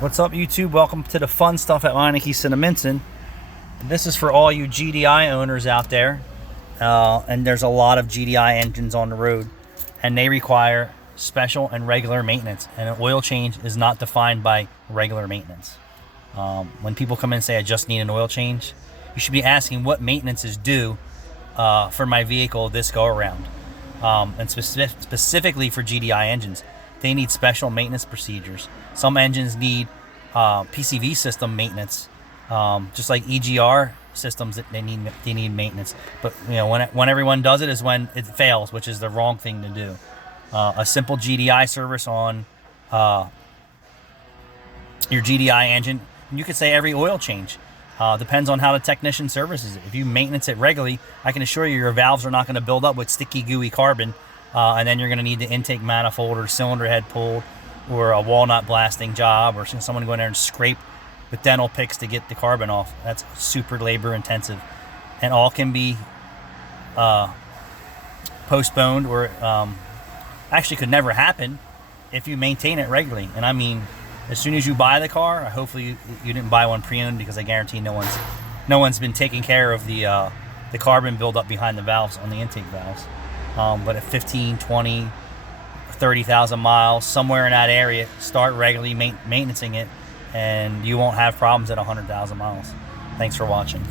What's up, YouTube? Welcome to the fun stuff at Meineke Cinnaminson. This is for all you GDI owners out there, and there's a lot of GDI engines on the road, and they require special and regular maintenance, and an oil change is not defined by regular maintenance. When people come in and say, I just need an oil change, you should be asking what maintenance is due for my vehicle this go around. And specifically for GDI engines, they need special maintenance procedures. Some engines need PCV system maintenance, just like EGR systems that they need maintenance. But you know, when everyone does it is when it fails, which is the wrong thing to do. A simple GDI service on your GDI engine, and you could say every oil change. Depends on how the technician services it. If you maintenance it regularly, I can assure you your valves are not going to build up with sticky, gooey carbon, and then you're going to need the intake manifold or cylinder head pulled, or a walnut blasting job, or someone go in there and scrape with dental picks to get the carbon off. That's super labor intensive, and all can be postponed, or actually could never happen if you maintain it regularly. And I mean, as soon as you buy the car, hopefully you didn't buy one pre-owned, because I guarantee no one's been taking care of the carbon buildup behind the valves on the intake valves. But at 15, 20, 30,000 miles, somewhere in that area, start regularly maintaining it, and you won't have problems at 100,000 miles. Thanks for watching.